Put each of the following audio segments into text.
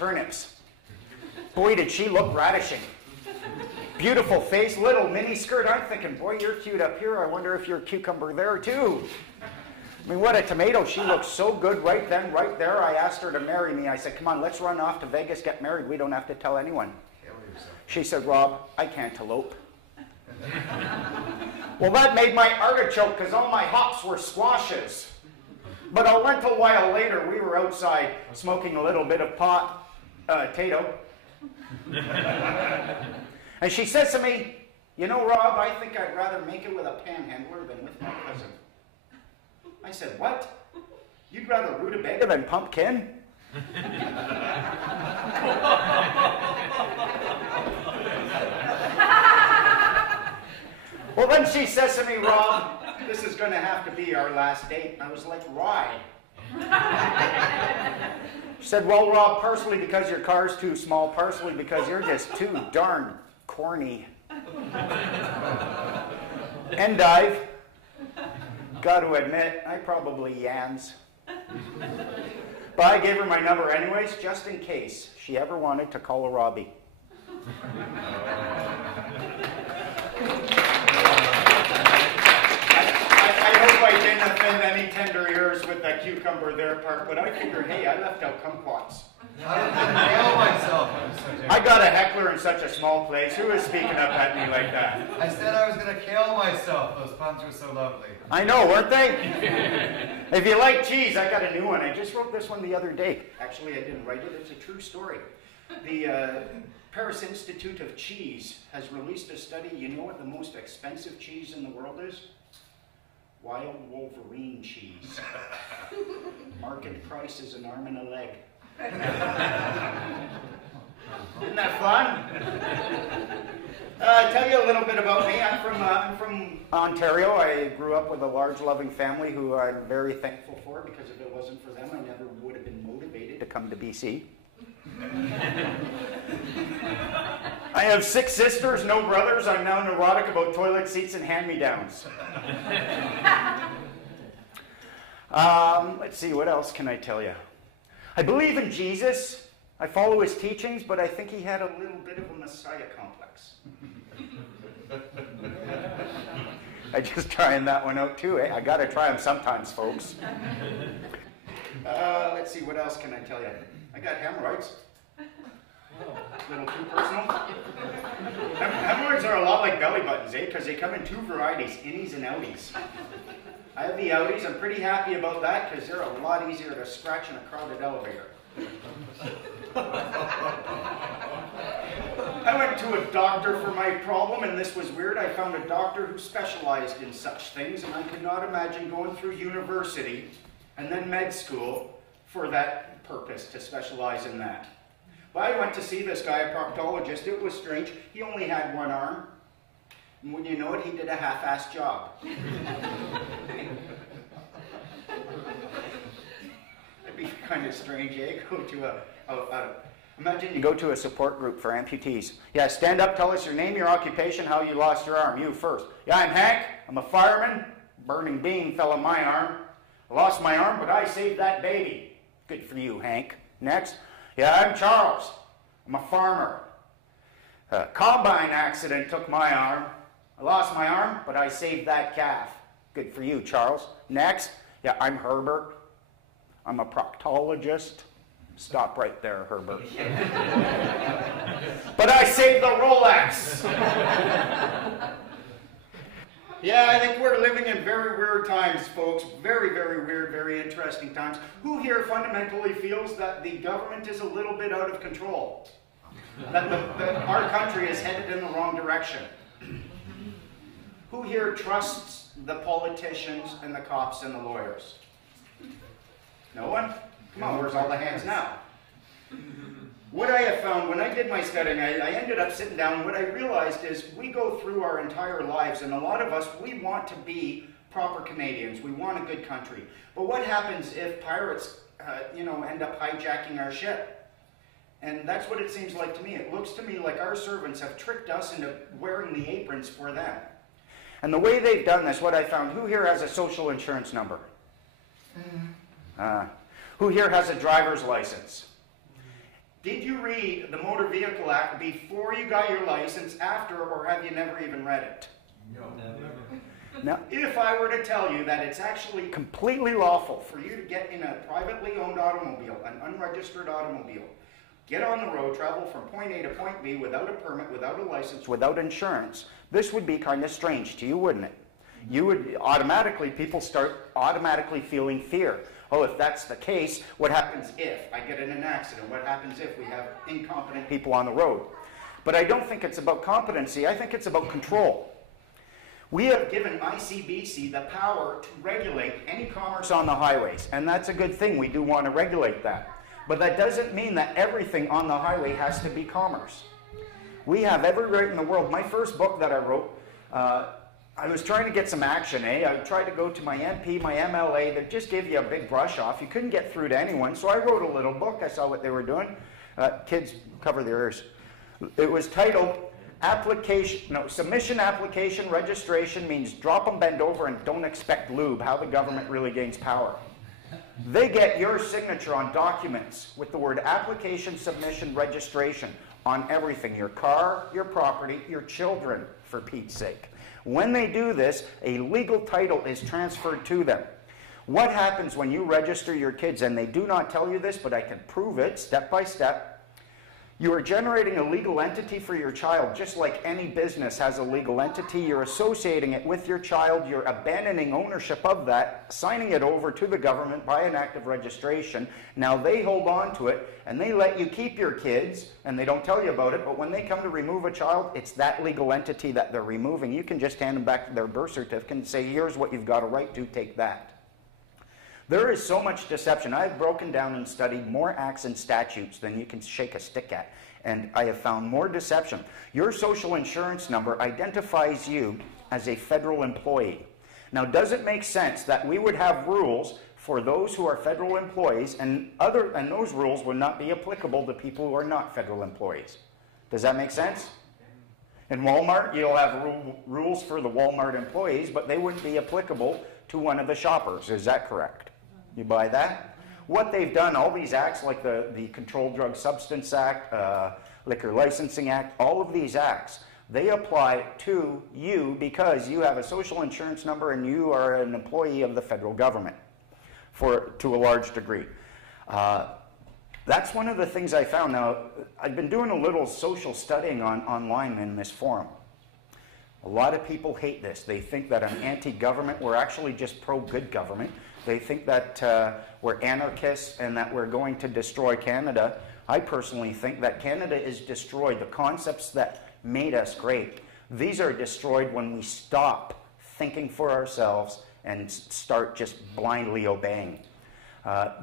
turnips. Boy, did she look radishing. Beautiful face, little mini skirt. I'm thinking, boy, you're cute up here. I wonder if you're a cucumber there too. I mean, what a tomato. She looked so good right then, right there. I asked her to marry me. I said, come on, let's run off to Vegas, get married. We don't have to tell anyone. She said, Rob, I can't elope. Well, that made my artichoke because all my hops were squashes. But a little while later, we were outside smoking a little bit of potato. And she says to me, you know, Rob, I think I'd rather make it with a panhandler than with my cousin. I said, what? You'd rather rutabaga than pumpkin? Well, then she says to me, Rob, this is going to have to be our last date. And I was like, why? She said, well, Rob, partially because your car's too small, partially because you're just too darn corny. And I've got to admit, I probably yams. But I gave her my number anyways, just in case she ever wanted to call a Robbie. I hope I didn't offend any tender ears with that cucumber there part, but I figured, hey, I left out kumquats. I got a heckler in such a small place. Who is speaking up at me like that? I said I was going to kill myself. Those puns were so lovely. I know, weren't they? If you like cheese, I got a new one. I just wrote this one the other day. Actually, I didn't write it. It's a true story. The Paris Institute of Cheese has released a study. You know what the most expensive cheese in the world is? Wild Wolverine cheese. Market price is an arm and a leg. Isn't that fun? Tell you a little bit about me. I'm from Ontario. I grew up with a large, loving family who I'm very thankful for, because if it wasn't for them, I never would have been motivated to come to BC. I have 6 sisters, no brothers. I'm now neurotic about toilet seats and hand-me-downs. Let's see, what else can I tell you? I believe in Jesus. I follow his teachings, but I think he had a little bit of a Messiah complex. I just trying that one out too, eh? I got to try them sometimes, folks. Let's see, what else can I tell you? I got hemorrhoids. A little too personal. Hemorrhoids are a lot like belly buttons, eh? Because they come in 2 varieties, innies and outies. I have the outies. I'm pretty happy about that because they're a lot easier to scratch in a crowded elevator. I went to a doctor for my problem, and this was weird. I found a doctor who specialized in such things, and I could not imagine going through university and then med school for that purpose, to specialize in that. But I went to see this guy, a proctologist. It was strange. He only had 1 arm. And when you know it, he did a half-assed job. It'd be kind of strange, eh? Go to imagine you go to a support group for amputees. Yeah, stand up, tell us your name, your occupation, how you lost your arm. You first. Yeah, I'm Hank. I'm a fireman. Burning beam fell on my arm. I lost my arm, but I saved that baby. Good for you, Hank. Next. Yeah, I'm Charles. I'm a farmer. A combine accident took my arm. I lost my arm, but I saved that calf. Good for you, Charles. Next. Yeah, I'm Herbert. I'm a proctologist. Stop right there, Herbert. But I saved the Rolex. Yeah, I think we're living in very weird times, folks. Very, very weird, very interesting times. Who here fundamentally feels that the government is a little bit out of control? That our country is headed in the wrong direction? Who here trusts the politicians and the cops and the lawyers? No one? Come on, where's all the hands now? What I have found, when I did my studying, I ended up sitting down, what I realized is we go through our entire lives, and a lot of us, we want to be proper Canadians. We want a good country. But what happens if pirates, end up hijacking our ship? And that's what it seems like to me. It looks to me like our servants have tricked us into wearing the aprons for them. And the way they've done this, what I found, who here has a social insurance number? Who here has a driver's license? Did you read the Motor Vehicle Act before you got your license, after, or have you never even read it? No. Never. Now, if I were to tell you that it's actually completely lawful for you to get in a privately owned automobile, an unregistered automobile, get on the road, travel from point A to point B without a permit, without a license, without insurance, this would be kind of strange to you, wouldn't it? You would automatically, people start automatically feeling fear. Oh, if that's the case, what happens if I get in an accident? What happens if we have incompetent people on the road? But I don't think it's about competency. I think it's about control. We have given ICBC the power to regulate any commerce on the highways, and that's a good thing. We do want to regulate that. But that doesn't mean that everything on the highway has to be commerce. We have every right in the world. My first book that I wrote, I was trying to get some action, I tried to go to my MP, my MLA, that just gave you a big brush off. You couldn't get through to anyone, so I wrote a little book. I saw what they were doing. Kids, cover their ears. It was titled, Submission Application Registration Means Drop 'em, Bend Over, and Don't Expect Lube, How the Government Really Gains Power. They get your signature on documents with the word application, submission, registration on everything, your car, your property, your children, for Pete's sake. When they do this, a legal title is transferred to them. What happens when you register your kids, and they do not tell you this, but I can prove it step by step, you are generating a legal entity for your child, just like any business has a legal entity. You're associating it with your child, you're abandoning ownership of that, signing it over to the government by an act of registration. Now they hold on to it, and they let you keep your kids, and they don't tell you about it, but when they come to remove a child, it's that legal entity that they're removing. You can just hand them back their birth certificate and say, here's what you've got a right to, take that. There is so much deception. I've broken down and studied more acts and statutes than you can shake a stick at, and I have found more deception. Your social insurance number identifies you as a federal employee. Now, does it make sense that we would have rules for those who are federal employees, and those rules would not be applicable to people who are not federal employees? Does that make sense? In Walmart, you'll have rules for the Walmart employees, but they wouldn't be applicable to one of the shoppers. Is that correct? You buy that? What they've done, all these acts like the Controlled Drug Substance Act, Liquor Licensing Act, all of these acts, they apply to you because you have a social insurance number and you are an employee of the federal government to a large degree. That's one of the things I found. Now, I've been doing a little social studying online in this forum. A lot of people hate this. They think that I'm anti-government. We're actually just pro-good government. They think that we're anarchists and that we're going to destroy Canada. I personally think that Canada is destroyed. The concepts that made us great, these are destroyed when we stop thinking for ourselves and start just blindly obeying.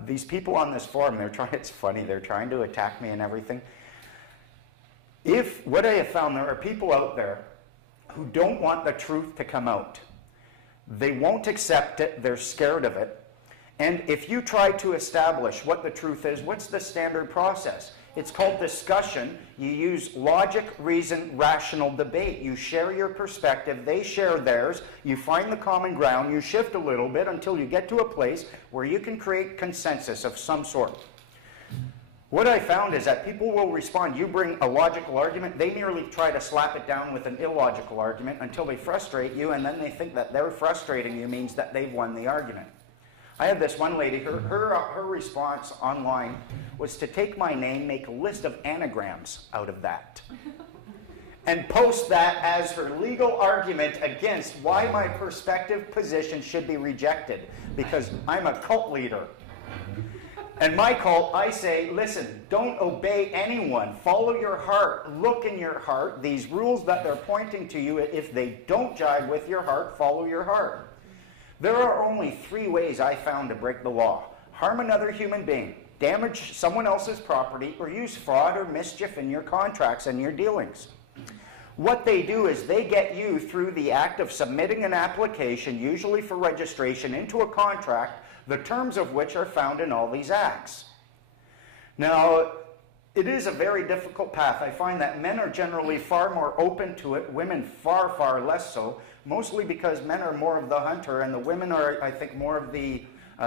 These people on this forum, it's funny, they're trying to attack me and everything. What I have found, there are people out there who don't want the truth to come out. They won't accept it, they're scared of it. And if you try to establish what the truth is, what's the standard process? It's called discussion. You use logic, reason, rational debate. You share your perspective, they share theirs, you find the common ground, you shift a little bit until you get to a place where you can create consensus of some sort. What I found is that people will respond. You bring a logical argument, they merely try to slap it down with an illogical argument until they frustrate you, and then they think that they're frustrating you means that they've won the argument. I had this one lady, her response online was to take my name, make a list of anagrams out of that, and post that as her legal argument against why my perspective position should be rejected, because I'm a cult leader. And my cult, I say, listen, don't obey anyone. Follow your heart. Look in your heart. These rules that they're pointing to you, if they don't jive with your heart, follow your heart. There are only 3 ways I found to break the law. Harm another human being, damage someone else's property, or use fraud or mischief in your contracts and your dealings. What they do is they get you through the act of submitting an application, usually for registration, into a contract, the terms of which are found in all these acts. Now, it is a very difficult path. I find that men are generally far more open to it, women far, far less so, mostly because men are more of the hunter and the women are, I think, more of the,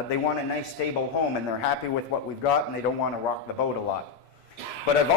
they want a nice stable home and they're happy with what we've got and they don't want to rock the boat a lot. But I've